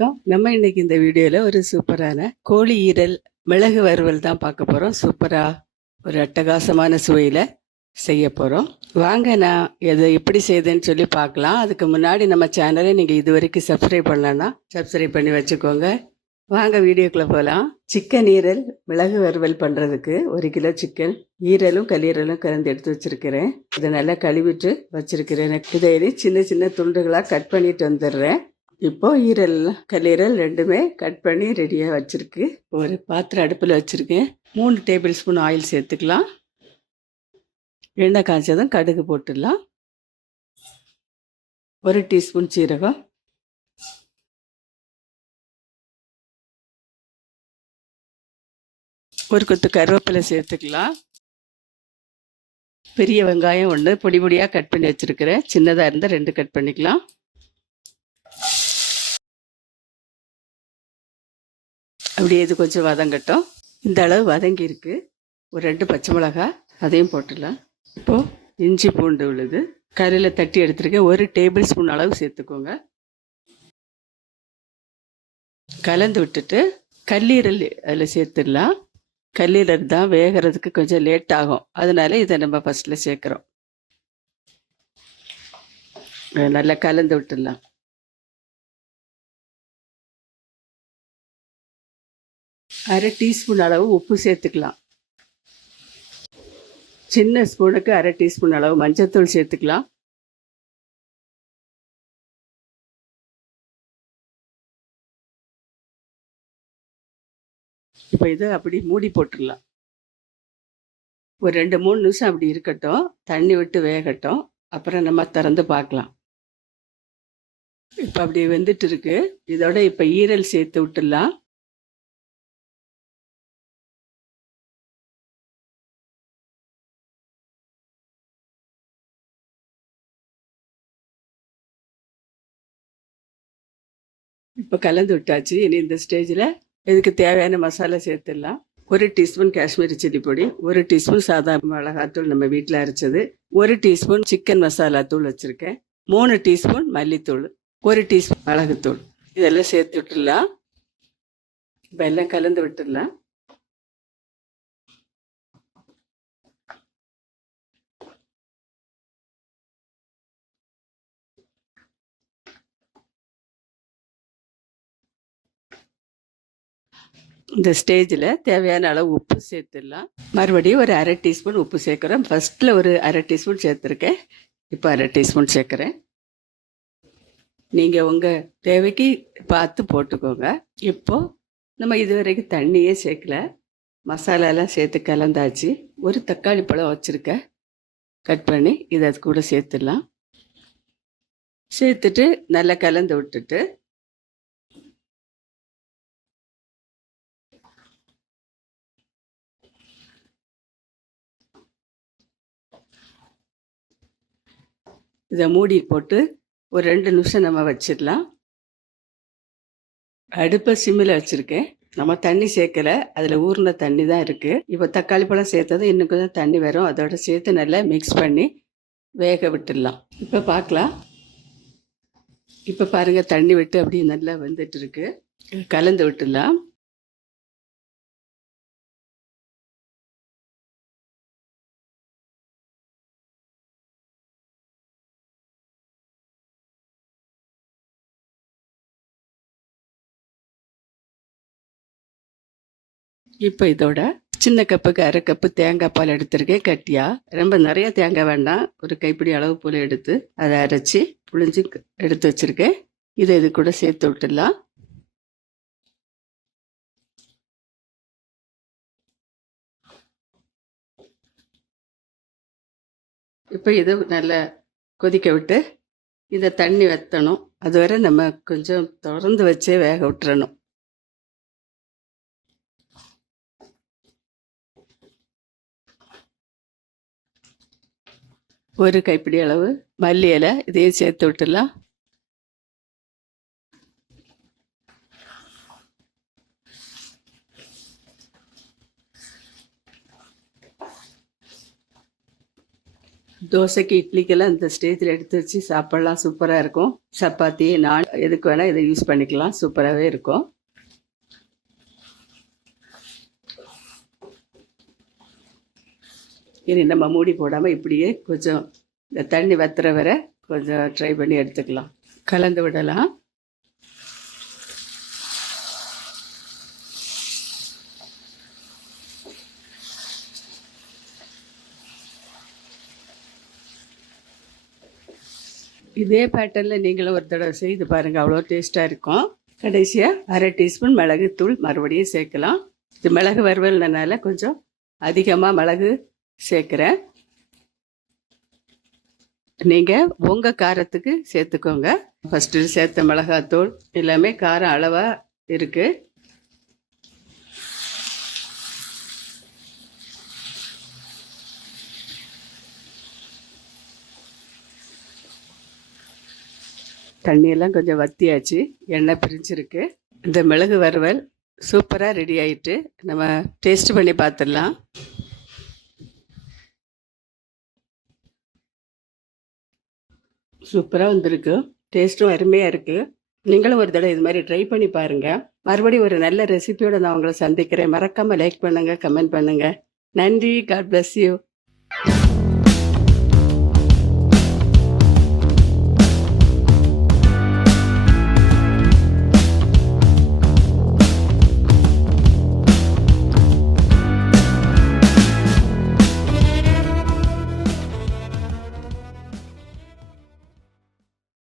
வணக்கம். நம்ம இன்னைக்கு இந்த வீடியோல ஒரு சூப்பரான கோழி ஈரல் மிளகு வறுவல் தான் பார்க்க போறோம். சூப்பரா ஒரு அட்டகாசமான சுவையில செய்ய போறோம். வாங்க நான் எதை எப்படி செய்தேன்னு சொல்லி பார்க்கலாம். அதுக்கு முன்னாடி நம்ம சேனலை நீங்க இது வரைக்கும் சப்ஸ்கிரைப் பண்ணலன்னா சப்ஸ்கிரைப் பண்ணி வச்சுக்கோங்க. வாங்க வீடியோக்குள்ள போகலாம் சிக்கன் ஈரல் மிளகு வறுவல் பண்ணுறதுக்கு ஒரு கிலோ சிக்கன் ஈரலும் கல்லீரலும் கலந்து எடுத்து வச்சிருக்கிறேன். இதை நல்லா கழுவிட்டு வச்சிருக்கிறேன். இதை சின்ன சின்ன துண்டுகளாக கட் பண்ணிட்டு வந்துடுறேன். இப்போ ஈரல் கல்லீரல் ரெண்டுமே கட் பண்ணி ரெடியாக வச்சுருக்கு. ஒரு பாத்திரம் அடுப்பில் வச்சுருக்கேன். மூணு டேபிள் ஸ்பூன் ஆயில் சேர்த்துக்கலாம். எண்ணெய் காய்ச்சதும் கடுகு போட்டுடலாம். ஒரு டீஸ்பூன் சீரகம். ஒரு கொத்து கருவேப்பிலை சேர்த்துக்கலாம். பெரிய வெங்காயம் ஒன்று பொடி பொடியாக கட் பண்ணி வச்சுருக்கிறேன். சின்னதாக இருந்தால் ரெண்டு கட் பண்ணிக்கலாம். அப்படியே இது கொஞ்சம் வதங்கட்டும் இந்த அளவு வதங்கி இருக்கு. ஒரு ரெண்டு பச்சை மிளகா அதையும் போட்டுடலாம். இப்போது இஞ்சி பூண்டு உள்ளது. கரையில் தட்டி எடுத்துருக்கேன். ஒரு டேபிள் ஸ்பூன் அளவு சேர்த்துக்கோங்க. கலந்து விட்டுட்டு கல்லீரல் அதில் சேர்த்துடலாம். கல்லீரல் தான் வேகிறதுக்கு கொஞ்சம் லேட் ஆகும். அதனால இதை நம்ம ஃபஸ்ட்டில் சேர்க்குறோம். நல்லா கலந்து விட்டுடலாம். அரை டீஸ்பூன் அளவு உப்பு சேர்த்துக்கலாம். சின்ன ஸ்பூனுக்கு அரை டீஸ்பூன் அளவு மஞ்சத்தூள் சேர்த்துக்கலாம். இப்போ இதை அப்படி மூடி போட்டுடலாம். ஒரு ரெண்டு மூணு நிமிஷம் அப்படி இருக்கட்டும். தண்ணி விட்டு வேகட்டும். அப்புறம் நம்ம திறந்து பார்க்கலாம். இப்போ அப்படி வெந்துட்டு இருக்கு. இதோட இப்போ ஈரல் சேர்த்து விட்டுடலாம். இப்போ கலந்து விட்டாச்சு. இனி இந்த ஸ்டேஜில் இதுக்கு தேவையான மசாலா சேர்த்துடலாம். ஒரு டீஸ்பூன் காஷ்மீரி சில்லி பொடி ஒரு டீஸ்பூன் சாதா மிளகாத்தூள் நம்ம வீட்டில் அரைச்சது ஒரு டீஸ்பூன் சிக்கன் மசாலா தூள் வச்சுருக்கேன் மூணு டீஸ்பூன் மல்லித்தூள் ஒரு டீஸ்பூன் மிளகுத்தூள். இதெல்லாம் சேர்த்து விட்டுடலாம். இப்போ எல்லாம் கலந்து விட்டுடலாம். இந்த ஸ்டேஜில் தேவையான அளவு உப்பு சேர்த்துடலாம். மறுபடியும் ஒரு அரை டீஸ்பூன் உப்பு சேர்க்குறோம். ஃபஸ்ட்டில் ஒரு அரை டீஸ்பூன் சேர்த்துருக்கேன். இப்போ அரை டீஸ்பூன் சேர்க்குறேன். நீங்கள் உங்கள் தேவைக்கு பார்த்து போட்டுக்கோங்க. இப்போது நம்ம இது வரைக்கும் தண்ணியே சேர்க்கல. மசாலாலாம் சேர்த்து கலந்தாச்சு. ஒரு தக்காளி பழம் வச்சுருக்கேன். கட் பண்ணி இதை அது கூட சேர்த்துடலாம். சேர்த்துட்டு நல்லா கலந்து விட்டுட்டு இதை மூடி போட்டு ஒரு ரெண்டு நிமிஷம் நம்ம வச்சிடலாம். அடுப்பை சிம்மில் வச்சுருக்கேன். நம்ம தண்ணி சேர்க்கல. அதில் ஊறின தண்ணி தான் இருக்குது இப்போ தக்காளி பழம் சேர்த்தது இன்னும் கொஞ்சம் தண்ணி வரும். அதோட சேர்த்து நல்லா மிக்ஸ் பண்ணி வேக விட்டுடலாம். இப்போ பார்க்கலாம். இப்போ பாருங்கள் தண்ணி விட்டு அப்படியே நல்லா வந்துட்டு இருக்கு. கலந்து விட்டுடலாம். இப்போ இதோட சின்ன கப்புக்கு அரை கப்பு தேங்காய் பால் எடுத்திருக்கேன் கட்டியா? ரொம்ப நிறைய தேங்காய் வேண்டாம். ஒரு கைப்பிடி அளவு போல் எடுத்து அதை அரைச்சி புழிஞ்சு எடுத்து வச்சிருக்கேன். இதை இது கூட சேர்த்து விட்டுடலாம். இப்போ இது நல்லா கொதிக்க விட்டு இதை தண்ணி வற்றணும் அதுவரை நம்ம கொஞ்சம் திறந்து வச்சே வேக விட்டுறணும். ஒரு கைப்பிடி அளவு மல்லி இலை இதையும் சேர்த்து விட்டுடலாம். தோசைக்கு இட்லிக்கெல்லாம் இந்த ஸ்டேஜில் எடுத்து வச்சு சாப்பிட்லாம். சூப்பராக இருக்கும். சப்பாத்தி நான் எதுக்கு வேணால் இதை யூஸ் பண்ணிக்கலாம். சூப்பராகவே இருக்கும். இனி நம்ம மூடி போடாமல் இப்படியே கொஞ்சம் இந்த தண்ணி வத்துற வரை கொஞ்சம் ட்ரை பண்ணி எடுத்துக்கலாம். கலந்து விடலாம். இதே பேட்டர்னில் நீங்களும் ஒரு தடவை செய்து பாருங்கள் அவ்வளோ டேஸ்ட்டாக இருக்கும். கடைசியாக அரை டீஸ்பூன் மிளகுத்தூள் மறுபடியும் சேர்க்கலாம். இது மிளகு வறுவல்னால கொஞ்சம் அதிகமாக மிளகு சேர்க்குறேன். நீங்கள் உங்கள் காரத்துக்கு சேர்த்துக்கோங்க. ஃபஸ்ட்டு சேர்த்த மிளகாத்தூள் எல்லாமே காரம் அளவாக இருக்குது தண்ணியெல்லாம் கொஞ்சம் வத்தியாச்சு எண்ணெய் பிரிஞ்சிருக்கு. இந்த மிளகு வறுவல் சூப்பராக ரெடி ஆயிட்டு நம்ம டேஸ்ட் பண்ணி பார்த்துடலாம். சூப்பராக வந்திருக்கு. டேஸ்ட்டும் அருமையாக இருக்குது நீங்களும் ஒரு தடவை இது மாதிரி ட்ரை பண்ணி பாருங்கள் மறுபடியும் ஒரு நல்ல ரெசிபியோட நான் உங்களை சந்திக்கிறேன். மறக்காமல் லைக் பண்ணுங்கள் கமெண்ட் பண்ணுங்கள் நன்றி. God bless you